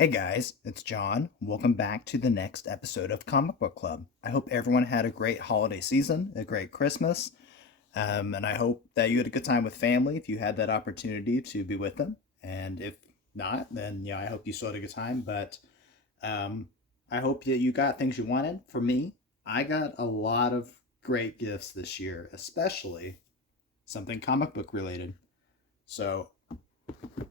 Hey guys, it's John. Welcome back to the next episode of Comic Book Club. I hope everyone had a great holiday season, a great Christmas, and I hope that you had a good time with family if you had that opportunity to be with them. And if not, then I hope you still had a good time. But um, I hope that you got things you wanted. For me, I got a lot of great gifts this year, especially something comic book related. So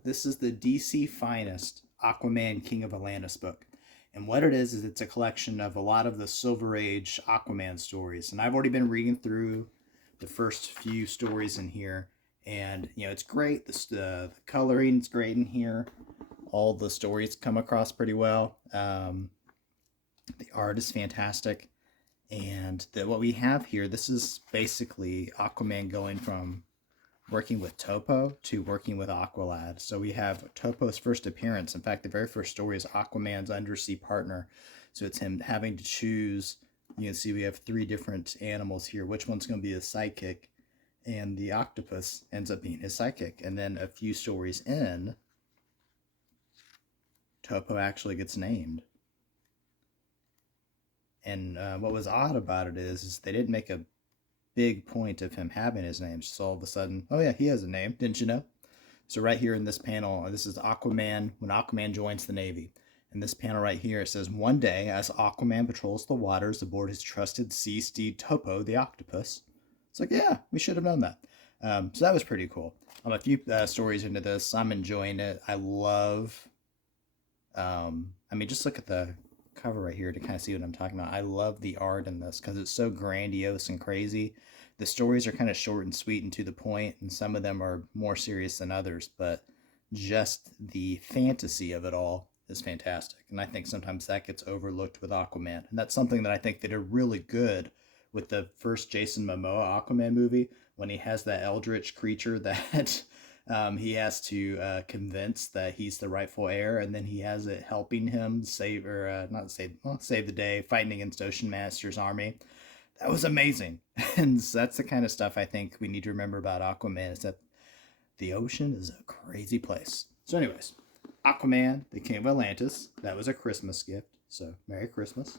this is the DC Finest Aquaman King of Atlantis book. And what it is it's a collection of a lot of the Silver Age Aquaman stories. And I've already been reading through the first few stories in here. And, it's great. The coloring's great in here. All the stories come across pretty well. The art is fantastic. And what we have here, this is basically Aquaman going from working with Topo to working with Aqualad. So we have Topo's first appearance. In fact, the very first story is Aquaman's undersea partner. So it's him having to choose. You can see we have three different animals here. Which one's going to be his sidekick? And the octopus ends up being his sidekick. And then a few stories in, Topo actually gets named. And what was odd about it is they didn't make a big point of him having his name. So all of a sudden, oh yeah, he has a name. Didn't you know? So right here in this panel, this is Aquaman when Aquaman joins the Navy. In this panel right here, it says, one day as Aquaman patrols the waters aboard his trusted sea steed Topo the octopus. It's like, yeah, we should have known that. So that was pretty cool. A few stories into this. I'm enjoying it. I love, just look at the cover right here to kind of see what I'm talking about. I love the art in this because it's so grandiose and crazy. The stories are kind of short and sweet and to the point, and some of them are more serious than others, but just the fantasy of it all is fantastic. And I think sometimes that gets overlooked with Aquaman. And that's something that I think they did really good with the first Jason Momoa Aquaman movie when he has that eldritch creature that he has to convince that he's the rightful heir, and then he has it helping him save or not save, well, save the day, fighting against Ocean Master's army. That was amazing, and that's the kind of stuff I think we need to remember about Aquaman is that the ocean is a crazy place. So, anyways, Aquaman, the King of Atlantis. That was a Christmas gift, so Merry Christmas.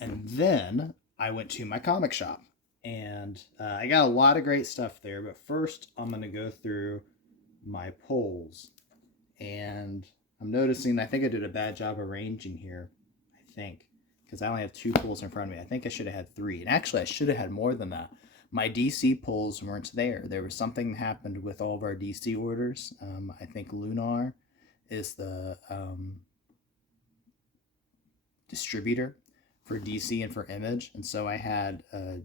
And then I went to my comic shop and I got a lot of great stuff there. But first, I'm going to go through my polls. And I'm noticing, I think I did a bad job arranging here. I think. Because I only have two polls in front of me. I think I should have had three. And actually, I should have had more than that. My DC polls weren't there. There was something that happened with all of our DC orders. I think Lunar is the distributor for DC and for Image. And so I had a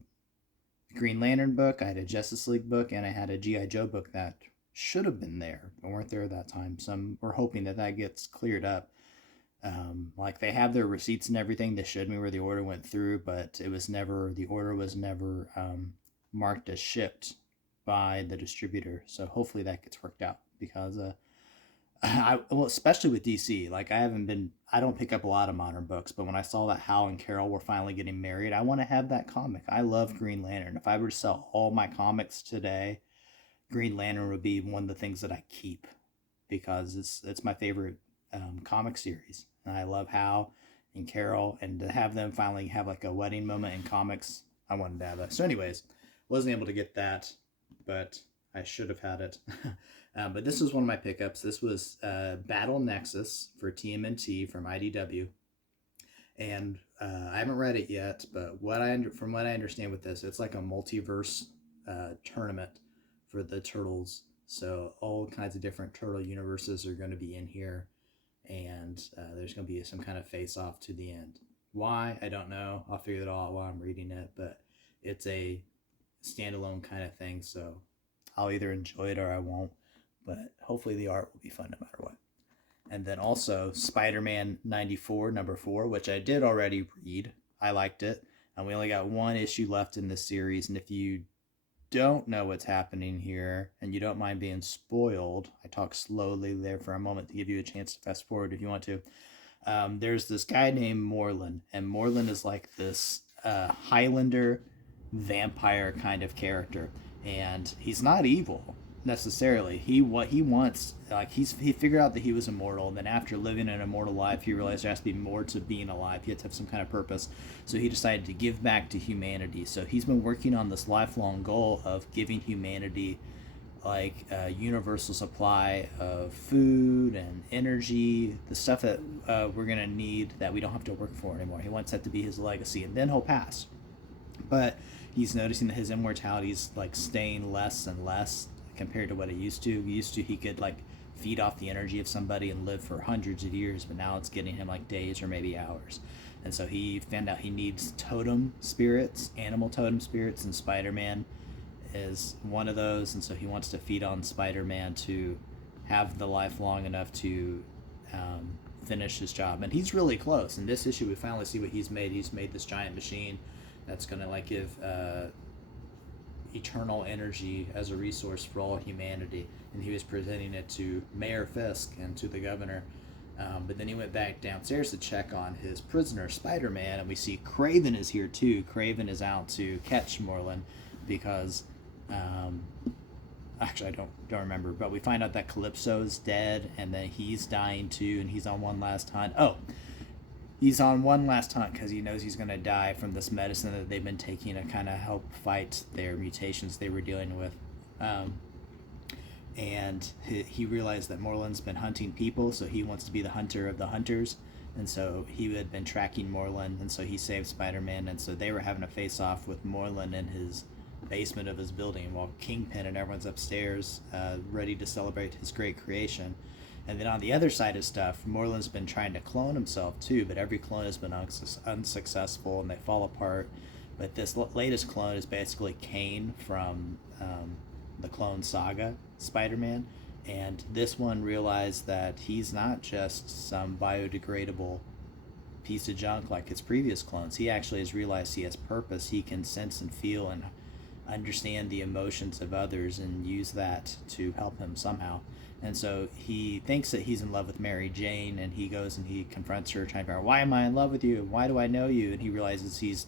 Green Lantern book, I had a Justice League book, and I had a G.I. Joe book that should have been there, but weren't there that time. So we're hoping that gets cleared up. Like they have their receipts and everything. They showed me where the order went through, but the order was never marked as shipped by the distributor. So hopefully that gets worked out because especially with DC, like I don't pick up a lot of modern books, but when I saw that Hal and Carol were finally getting married, I want to have that comic. I love Green Lantern. If I were to sell all my comics today, Green Lantern would be one of the things that I keep because it's my favorite comic series, and I love Hal and Carol, and to have them finally have like a wedding moment in comics, I wanted to have that. So, anyways, wasn't able to get that, but I should have had it. But this was one of my pickups. This was Battle Nexus for TMNT from IDW, and I haven't read it yet. But from what I understand with this, it's like a multiverse tournament for the turtles. So all kinds of different turtle universes are going to be in here, and there's going to be some kind of face-off to the end. Why? I don't know. I'll figure it all out while I'm reading it, but it's a standalone kind of thing, so I'll either enjoy it or I won't, but hopefully the art will be fun no matter what. And then also Spider-Man 94, number 4, which I did already read. I liked it, and we only got one issue left in this series, and if you don't know what's happening here and you don't mind being spoiled, I talk slowly there for a moment to give you a chance to fast forward if you want to. There's this guy named Moreland, and Moreland is like this Highlander vampire kind of character, and he's not evil, necessarily. What he wants, like he figured out that he was immortal, and then after living an immortal life, he realized there has to be more to being alive. He had to have some kind of purpose, so he decided to give back to humanity. So he's been working on this lifelong goal of giving humanity like a universal supply of food and energy, the stuff that we're gonna need that we don't have to work for anymore. He wants that to be his legacy, and then he'll pass. But he's noticing that his immortality is like staying less and less compared to what it used to. He could like feed off the energy of somebody and live for hundreds of years, but now it's getting him like days or maybe hours. And so he found out he needs totem spirits, animal totem spirits, and Spider-Man is one of those. And so he wants to feed on Spider-Man to have the life long enough to finish his job. And he's really close. In this issue, we finally see what he's made. He's made this giant machine that's going to like give eternal energy as a resource for all humanity, and he was presenting it to Mayor Fisk and to the governor. But then he went back downstairs to check on his prisoner Spider-Man, and we see Craven is here too. Craven is out to catch Moreland because actually I don't remember, but we find out that Calypso is dead, and then he's dying too, and he's on one last hunt. He's on one last hunt because he knows he's going to die from this medicine that they've been taking to kind of help fight their mutations they were dealing with. And he realized that Moreland's been hunting people, so he wants to be the hunter of the hunters. And so he had been tracking Moreland, and so he saved Spider-Man. And so they were having a face-off with Moreland in his basement of his building while Kingpin and everyone's upstairs ready to celebrate his great creation. And then on the other side of stuff, Moreland's been trying to clone himself too, but every clone has been unsuccessful and they fall apart. But this latest clone is basically Kane from the Clone Saga Spider-Man. And this one realized that he's not just some biodegradable piece of junk like his previous clones. He actually has realized he has purpose. He can sense and feel and understand the emotions of others and use that to help him somehow. And so he thinks that he's in love with Mary Jane, and he goes and he confronts her, trying to figure out, why am I in love with you? Why do I know you? And he realizes he's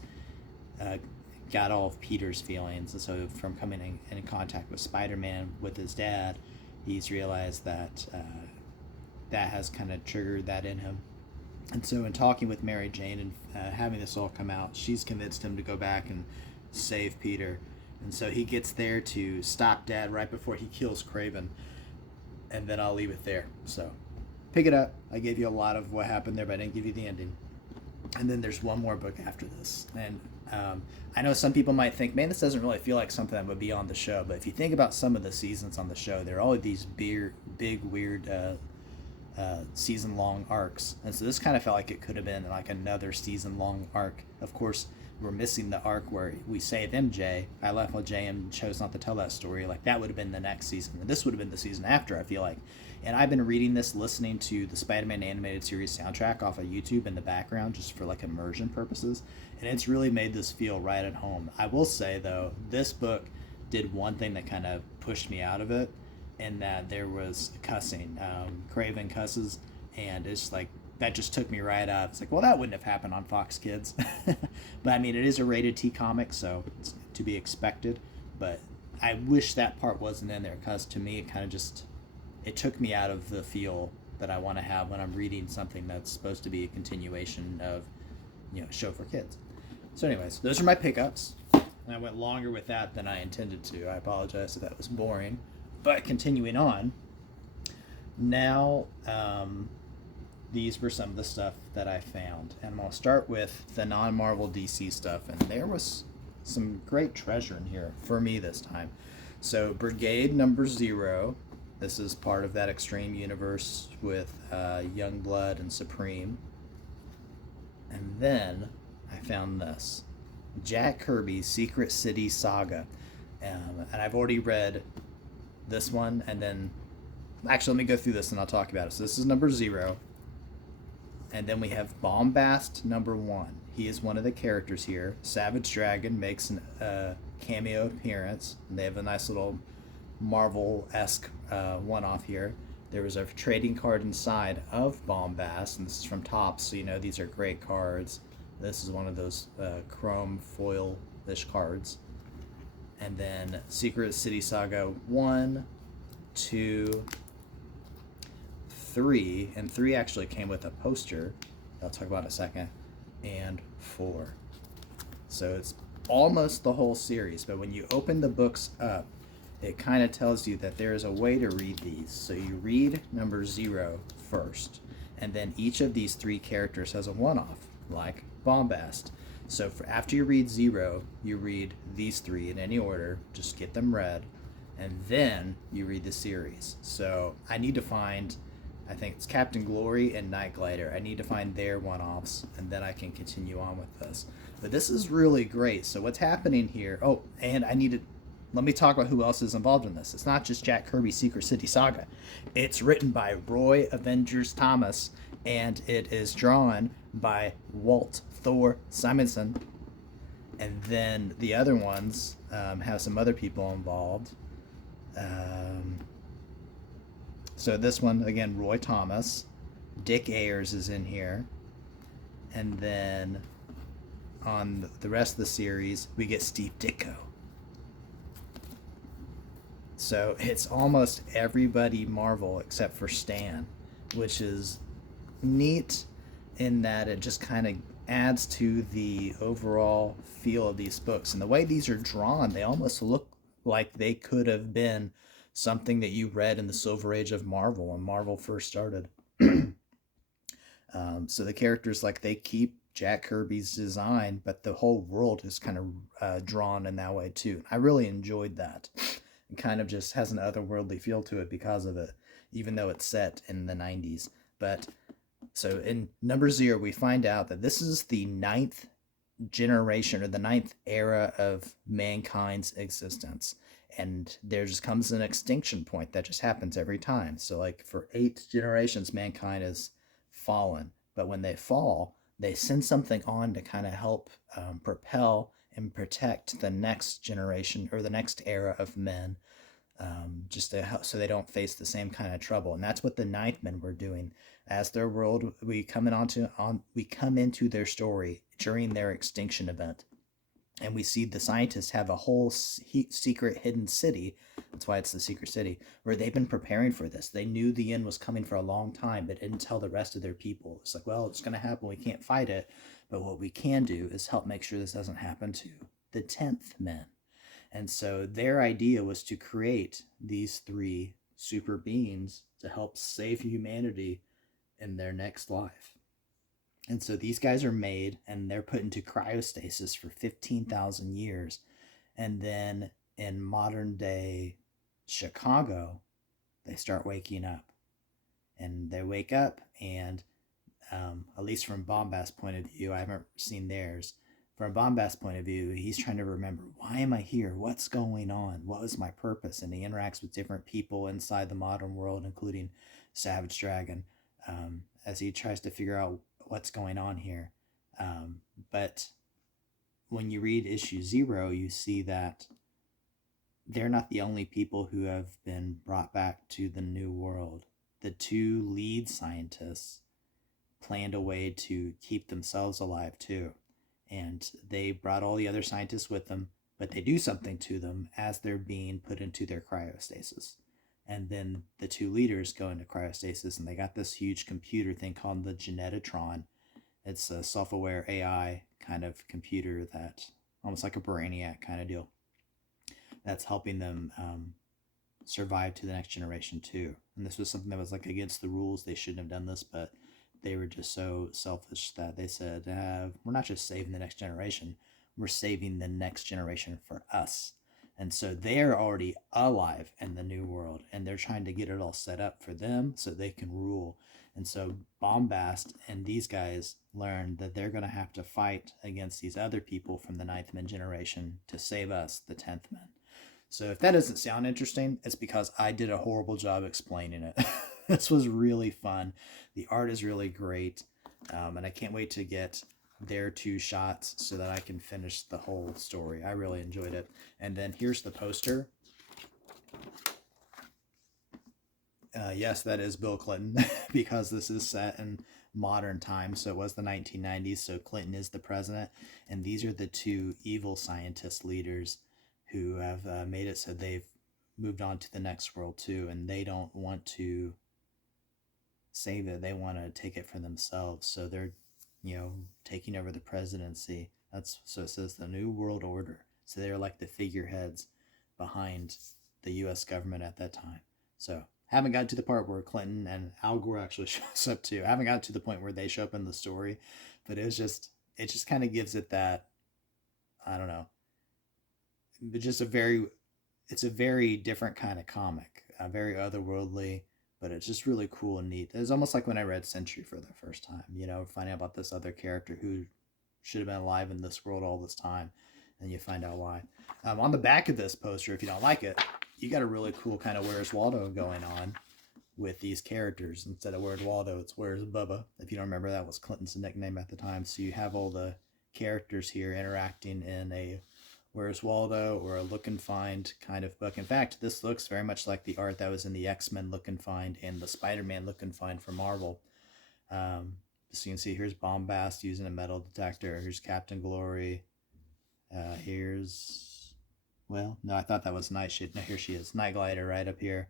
got all of Peter's feelings. And so from coming in contact with Spider-Man with his dad, he's realized that that has kind of triggered that in him. And so in talking with Mary Jane and having this all come out, she's convinced him to go back and save Peter. And so he gets there to stop Dad right before he kills Craven. And then I'll leave it there. So pick it up. I gave you a lot of what happened there, but I didn't give you the ending. And then there's one more book after this. And I know some people might think, man, this doesn't really feel like something that would be on the show. But if you think about some of the seasons on the show, there are all these big weird season-long arcs. And so this kind of felt like it could have been like another season-long arc. Of course, we're missing the arc where we save MJ. I left while JM chose not to tell that story. Like, that would have been the next season. And this would have been the season after, I feel like. And I've been reading this, listening to the Spider-Man animated series soundtrack off of YouTube in the background just for, like, immersion purposes. And it's really made this feel right at home. I will say, though, this book did one thing that kind of pushed me out of it, in that there was cussing. Craven cusses, and it's like, that just took me right out. It's like, well, that wouldn't have happened on Fox Kids. But I mean, it is a rated T comic, so it's to be expected. But I wish that part wasn't in there, because to me it kind of just, it took me out of the feel that I want to have when I'm reading something that's supposed to be a continuation of, a show for kids. So anyways, those are my pickups. And I went longer with that than I intended to. I apologize if that was boring. But continuing on, now these were some of the stuff that I found. And I'll start with the non-Marvel DC stuff. And there was some great treasure in here for me this time. So Brigade number 0. This is part of that Extreme universe with Youngblood and Supreme. And then I found this. Jack Kirby's Secret City Saga. And I've already read this one. And then, actually, let me go through this and I'll talk about it. So this is number 0. And then we have Bombast number 1. He is one of the characters here. Savage Dragon makes a cameo appearance. And they have a nice little Marvel-esque one-off here. There was a trading card inside of Bombast, and this is from Topps, so these are great cards. This is one of those chrome foil-ish cards. And then Secret City Saga 1, 2, 3, and 3 actually came with a poster I'll talk about in a second, and 4. So it's almost the whole series, but when you open the books up, it kind of tells you that there is a way to read these. So you read number 0 first, and then each of these 3 characters has a one-off, like Bombast. So after you read 0, you read these 3 in any order, just get them read, and then you read the series. So I need to find, I think it's Captain Glory and Night Glider. I need to find their one-offs, and then I can continue on with this. But this is really great. So what's happening here? Oh, and let me talk about who else is involved in this. It's not just Jack Kirby's Secret City Saga. It's written by Roy Avengers Thomas, and it is drawn by Walt Thor Simonson. And then the other ones have some other people involved. So this one, again, Roy Thomas. Dick Ayers is in here. And then on the rest of the series, we get Steve Ditko. So it's almost everybody Marvel except for Stan, which is neat in that it just kind of adds to the overall feel of these books. And the way these are drawn, they almost look like they could have been something that you read in the Silver Age of Marvel when Marvel first started. So the characters, like, they keep Jack Kirby's design, but the whole world is kind of drawn in that way too. I really enjoyed that. It kind of just has an otherworldly feel to it because of it, even though it's set in the 90s. But so in number 0, we find out that this is the 9th generation, or the 9th era of mankind's existence. And there just comes an extinction point that just happens every time. So like for 8 generations, mankind has fallen. But when they fall, they send something on to kind of help propel and protect the next generation, or the next era of men, just to help, so they don't face the same kind of trouble. And that's what the 9th Men were doing. As their world, we come into their story during their extinction event. And we see the scientists have a whole secret hidden city. That's why it's the secret city, where they've been preparing for this. They knew the end was coming for a long time, but didn't tell the rest of their people. It's like, well, it's going to happen. We can't fight it. But what we can do is help make sure this doesn't happen to the 10th Men. And so their idea was to create these 3 super beings to help save humanity in their next life. And so these guys are made, and they're put into cryostasis for 15,000 years. And then in modern day Chicago, they start waking up. And they wake up, and at least from Bombast's point of view, I haven't seen theirs. From Bombast's point of view, he's trying to remember, why am I here? What's going on? What was my purpose? And he interacts with different people inside the modern world, including Savage Dragon, as he tries to figure out what's going on here. But when you read issue 0, you see that they're not the only people who have been brought back to the new world. The 2 lead scientists planned a way to keep themselves alive too. And they brought all the other scientists with them, but they do something to them as they're being put into their cryostasis. And then the 2 leaders go into cryostasis, and they got this huge computer thing called the Genetatron. It's a self-aware AI kind of computer that, almost like a Brainiac kind of deal, that's helping them survive to the next generation too. And this was something that was like against the rules. They shouldn't have done this, but they were just so selfish that they said, we're not just saving the next generation, we're saving the next generation for us. And so they're already alive in the new world, and they're trying to get it all set up for them so they can rule. And so Bombast and these guys learn that they're going to have to fight against these other people from the 9th Men generation to save us, the 10th Men. So if that doesn't sound interesting, it's because I did a horrible job explaining it. This was really fun. The art is really great. And I can't wait to get their 2 shots so that I can finish the whole story. I really enjoyed it. And then here's the poster. Yes, that is Bill Clinton, because this is set in modern times. So it was the 1990s. So Clinton is the president. And these are the 2 evil scientist leaders who have made it so they've moved on to the next world too, and they don't want to save it. They want to take it for themselves. So they're, taking over the presidency. That's so it says the New World Order. So they're like the figureheads behind the U.S. government at that time. So haven't gotten to the part where Clinton and Al Gore actually shows up too. I haven't gotten to the point where they show up in the story, but it just kind of gives it that, I don't know, but just it's a very different kind of comic, very otherworldly, but it's just really cool and neat. It's almost like when I read Century for the first time, finding out about this other character who should have been alive in this world all this time, and you find out why. On the back of this poster, if you don't like it, you got a really cool kind of Where's Waldo going on with these characters. Instead of Where's Waldo, it's Where's Bubba. If you don't remember, that was Clinton's nickname at the time. So you have all the characters here interacting in a Where's Waldo or a Look and Find kind of book. In fact, this looks very much like the art that was in the X-Men Look and Find and the Spider-Man Look and Find for Marvel. So you can see here's Bombast using a metal detector. Here's Captain Glory. I thought that was Nightshade. No, here she is. Night Glider right up here.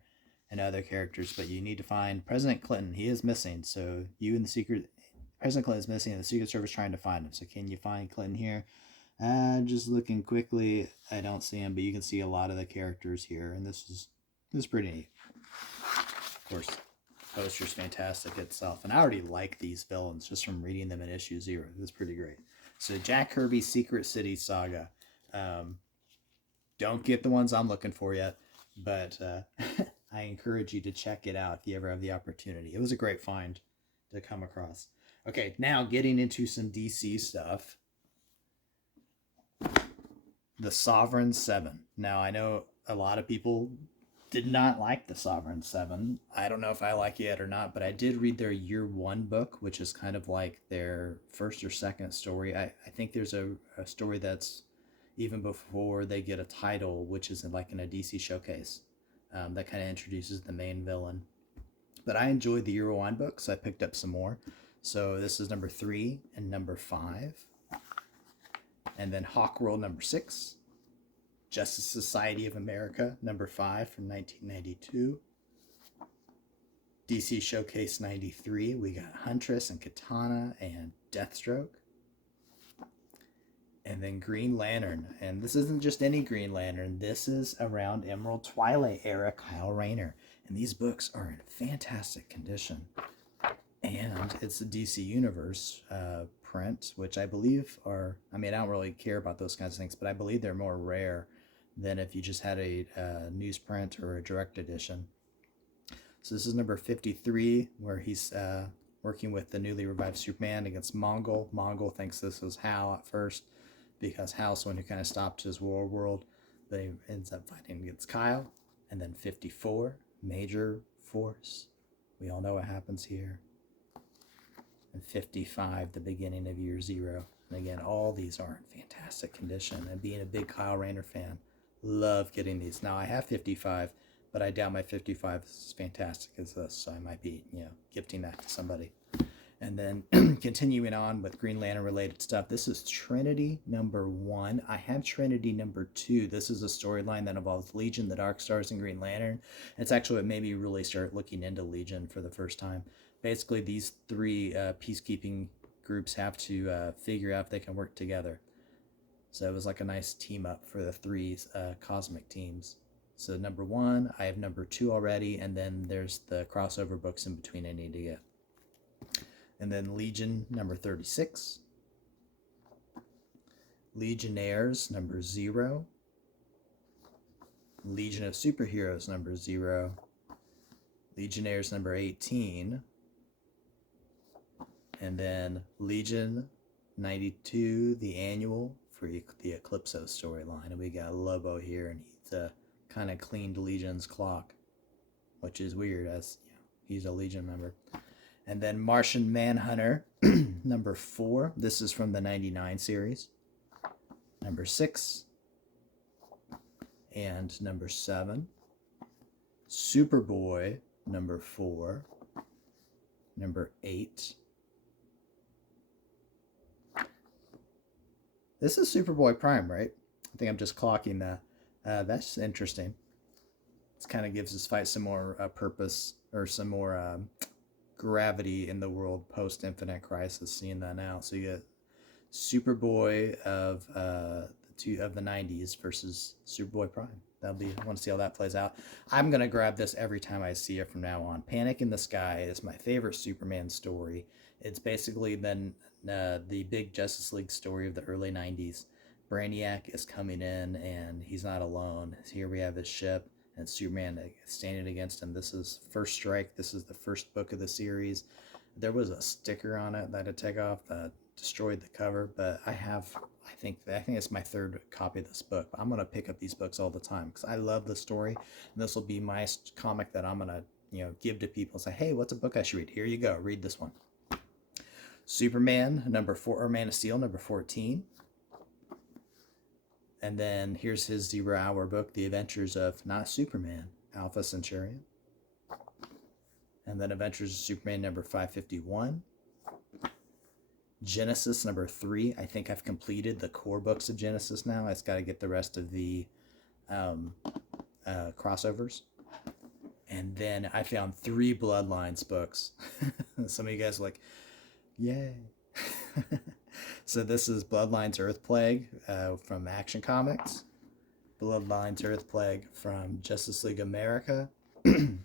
And other characters. But you need to find President Clinton. He is missing. So President Clinton is missing and the Secret Service trying to find him. So can you find Clinton here? Just looking quickly, I don't see him, but you can see a lot of the characters here. And this is pretty neat. Of course, the poster's fantastic itself. And I already like these villains just from reading them in issue 0. This is pretty great. So Jack Kirby's Secret City Saga. Don't get the ones I'm looking for yet, but I encourage you to check it out if you ever have the opportunity. It was a great find to come across. Okay, now getting into some DC stuff. The Sovereign 7. Now, I know a lot of people did not like the Sovereign 7. I don't know if I like it or not, but I did read their Year 1 book, which is kind of like their first or second story. I think there's a story that's even before they get a title, which is in a DC showcase. That kind of introduces the main villain. But I enjoyed the Year 1 book, so I picked up some more. So this is number 3 and number 5. And then Hawkworld number 6. Justice Society of America number 5 from 1992. DC Showcase 93. We got Huntress and Katana and Deathstroke. And then Green Lantern. And this isn't just any Green Lantern. This is around Emerald Twilight era Kyle Rayner. And these books are in fantastic condition. And it's a DC Universe print, which I believe are, I don't really care about those kinds of things, but I believe they're more rare than if you just had a newsprint or a direct edition. So this is number 53, where he's working with the newly revived Superman against Mongol. Mongol thinks this was Hal at first, because Hal's the one who kind of stopped his war world, but he ends up fighting against Kyle. And then 54, Major Force. We all know what happens here. And 55, the beginning of Year 0. And again, all these are in fantastic condition. And being a big Kyle Rayner fan, love getting these. Now, I have 55, but I doubt my 55 is as fantastic as this, so I might be, gifting that to somebody. And then continuing on with Green Lantern related stuff, this is Trinity number 1. I have Trinity number 2. This is a storyline that involves Legion, the Dark Stars, and Green Lantern. It's actually what made me really start looking into Legion for the first time. Basically, these 3 peacekeeping groups have to figure out if they can work together. So it was like a nice team up for the 3 cosmic teams. So number 1, I have number 2 already, and then there's the crossover books in between I need to get. And then Legion number 36. Legionnaires number 0. Legion of Superheroes number 0. Legionnaires number 18. And then Legion 92, the annual for the Eclipso storyline. And we got Lobo here, and he's kind of cleaned Legion's clock, which is weird, as he's a Legion member. And then Martian Manhunter, number 4. This is from the 99 series. Number 6. And number 7. Superboy, number 4. Number 8. This is Superboy Prime, right? I think I'm just clocking that. That's interesting. kind of gives this fight some more purpose, or some more gravity in the world post Infinite Crisis. Seeing that now, so you get Superboy of the 90s versus Superboy Prime. I want to see how that plays out. I'm gonna grab this every time I see it from now on. Panic in the Sky is my favorite Superman story. It's basically been the big Justice League story of the early 90s. Brainiac is coming in and he's not alone. Here we have his ship and Superman standing against him. This is First Strike. This is the first book of the series. There was a sticker on it that I had to take off that destroyed the cover, but I think it's my third copy of this book. I'm gonna pick up these books all the time because I love the story, and this will be my comic that I'm gonna give to people and say, hey, what's a book I should read? Here you go, read this one. Superman number 4, or Man of Steel number 14. And then here's his 0 Hour book, The Adventures of Not Superman, Alpha Centurion. And then Adventures of Superman number 551. Genesis number 3. I think I've completed the core books of Genesis now. I just got to get the rest of the crossovers. And then I found 3 Bloodlines books. Some of you guys are like, yay. So this is Bloodlines Earth Plague from Action Comics. Bloodlines Earth Plague from Justice League America. And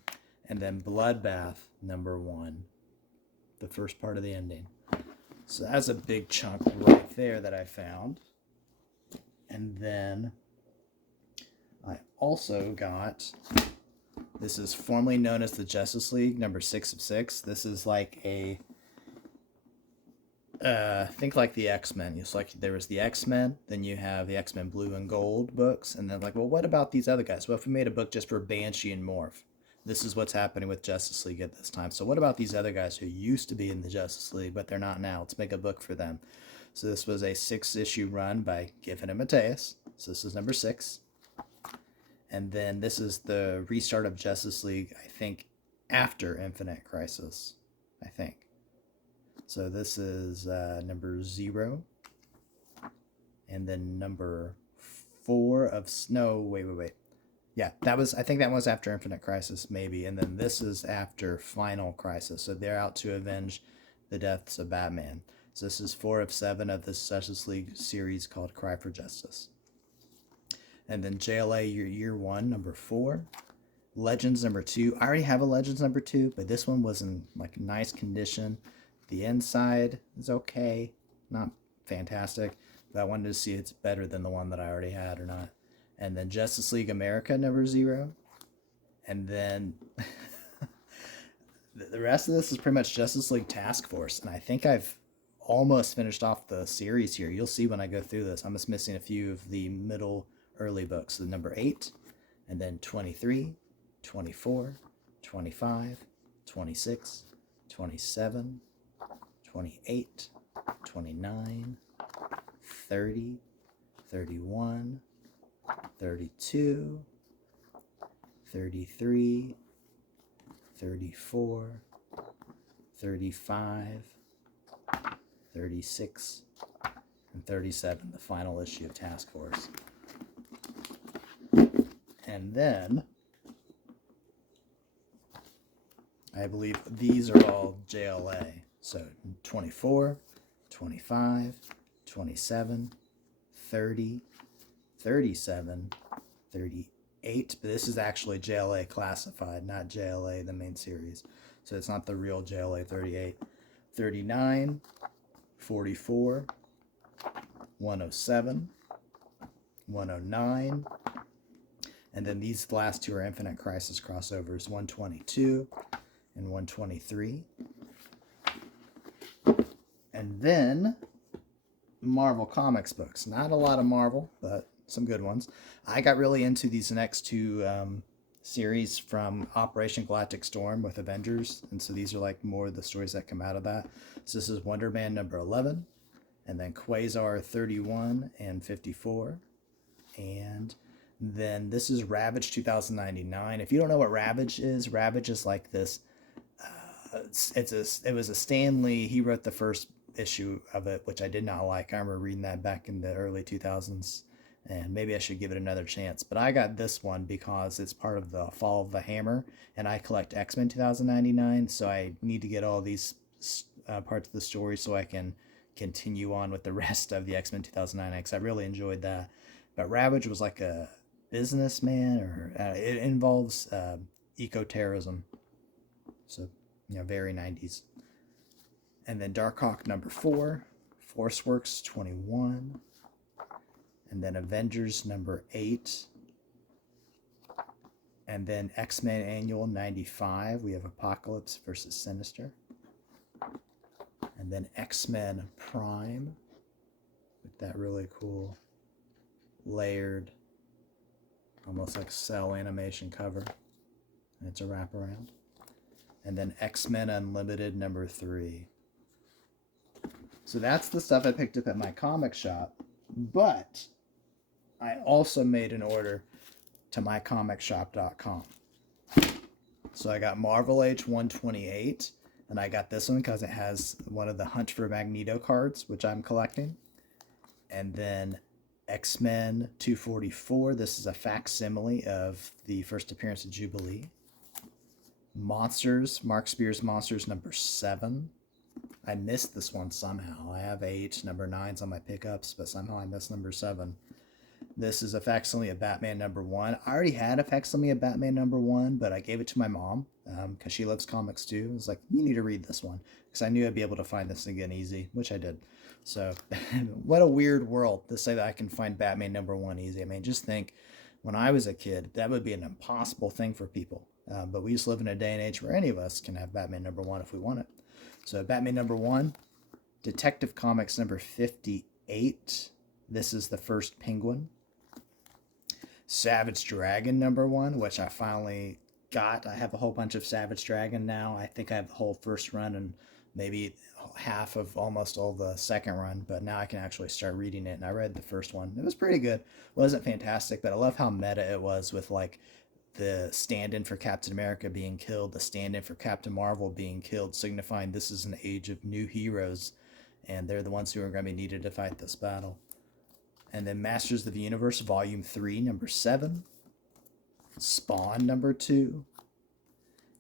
then Bloodbath number 1. The first part of the ending. So that's a big chunk right there that I found. And then I also got, this is formerly known as the Justice League, number 6 of 6. This is like a, think like the X-Men. It's like there was the X-Men, then you have the X-Men Blue and Gold books, and then like, well, what about these other guys? Well, if we made a book just for Banshee and Morph, this is what's happening with Justice League at this time. So what about these other guys who used to be in the Justice League, but they're not now? Let's make a book for them. So this was a 6-issue run by Giffen and Mateus. So this is number 6. And then this is the restart of Justice League, I think, after Infinite Crisis, I think. So this is number 0. And then number 4 of, no, wait. Yeah, I think that was after Infinite Crisis, maybe. And then this is after Final Crisis. So they're out to avenge the deaths of Batman. So this is 4 of 7 of this Justice League series called Cry for Justice. And then JLA Year 1, number 4. Legends number 2. I already have a Legends number 2, but this one was in like nice condition. The inside is okay, not fantastic, but I wanted to see if it's better than the one that I already had or not. And then Justice League America number 0. And then the rest of this is pretty much Justice League Task Force. And I think I've almost finished off the series here. You'll see when I go through this. I'm just missing a few of the middle early books. So number 8, and then 23, 24, 25, 26, 27, 28, 29, 30, 31, 32, 33, 34, 35, 36, and 37, the final issue of Task Force. And then, I believe these are all JLA. So 24, 25, 27, 30, 37, 38, but this is actually JLA classified, not JLA, the main series. So it's not the real JLA 38. 39, 44, 107, 109, and then these last 2 are Infinite Crisis crossovers, 122 and 123. And then Marvel Comics books. Not a lot of Marvel, but some good ones. I got really into these next 2 series from Operation Galactic Storm with Avengers, and so these are like more of the stories that come out of that. So this is Wonder Man number 11, and then Quasar 31 and 54, and then this is Ravage 2099. If you don't know what Ravage is like this. It was a Stan Lee. He wrote the first issue of it, which I did not like. I remember reading that back in the early 2000s, and maybe I should give it another chance. But I got this one because it's part of the Fall of the Hammer, and I collect X-Men 2099, so I need to get all these parts of the story so I can continue on with the rest of the X-Men 2009, because I really enjoyed that. But Ravage was like a businessman, or it involves eco-terrorism, so very 90s. And then Darkhawk number 4, Forceworks 21, and then Avengers number 8, and then X-Men Annual 95. We have Apocalypse versus Sinister, and then X-Men Prime with that really cool layered, almost like cell animation cover. And it's a wraparound. And then X-Men Unlimited number 3. So that's the stuff I picked up at my comic shop. But I also made an order to mycomicshop.com. So I got Marvel Age 128. And I got this one because it has one of the Hunt for Magneto cards, which I'm collecting. And then X-Men 244. This is a facsimile of the first appearance of Jubilee. Monsters, Mark Spears Monsters number 7. I missed this one somehow. I have 8, number 9's on my pickups, but somehow I missed number 7. This is a facsimile of Batman number 1. I already had a facsimile of Batman number 1, but I gave it to my mom because she loves comics too. I was like, you need to read this one, because I knew I'd be able to find this again easy, which I did. So what a weird world to say that I can find Batman number 1 easy. I mean, just think, when I was a kid, that would be an impossible thing for people. But we just live in a day and age where any of us can have Batman number 1 if we want it. So Batman number 1, Detective Comics number 58. This is the first Penguin. Savage Dragon number 1, which I finally got. I have a whole bunch of Savage Dragon now. I think I have the whole first run and maybe half of almost all the second run, but now I can actually start reading it. And I read the first one. It was pretty good. It wasn't fantastic, but I love how meta it was, with like the stand-in for Captain America being killed, the stand-in for Captain Marvel being killed, signifying this is an age of new heroes, and they're the ones who are going to be needed to fight this battle. And then Masters of the Universe Volume 3, number 7. Spawn, number 2.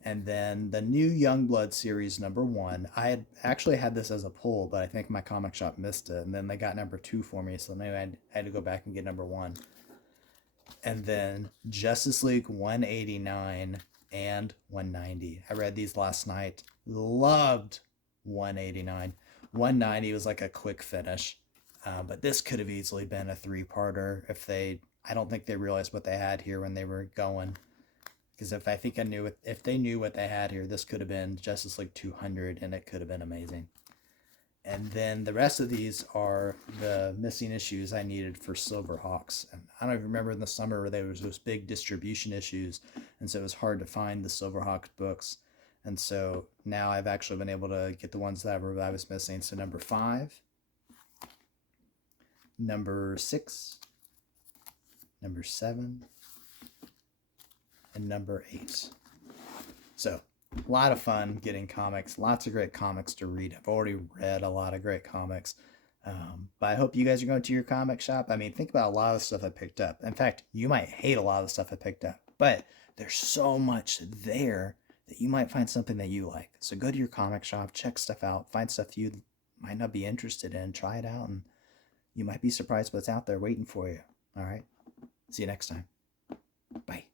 And then the new Youngblood series, number 1. I had actually had this as a pull, but I think my comic shop missed it. And then they got number 2 for me, so maybe I had to go back and get number 1. And then Justice League 189 and 190. I read these last night. Loved 189. 190 was like a quick finish. But this could have easily been a 3-parter I don't think they realized what they had here when they were going. Because if they knew what they had here, this could have been Justice League 200, and it could have been amazing. And then the rest of these are the missing issues I needed for Silverhawks. And I don't even remember in the summer where there was those big distribution issues, and so it was hard to find the Silverhawks books. And so now I've actually been able to get the ones that I was missing. So number 5, number 6, number 7, and number 8. So a lot of fun getting comics, lots of great comics to read. I've already read a lot of great comics, but I hope you guys are going to your comic shop. I mean, think about a lot of the stuff I picked up. In fact, you might hate a lot of the stuff I picked up, but there's so much there that you might find something that you like. So go to your comic shop, check stuff out, find stuff you might not be interested in, try it out, and you might be surprised what's out there waiting for you. All right. See you next time. Bye.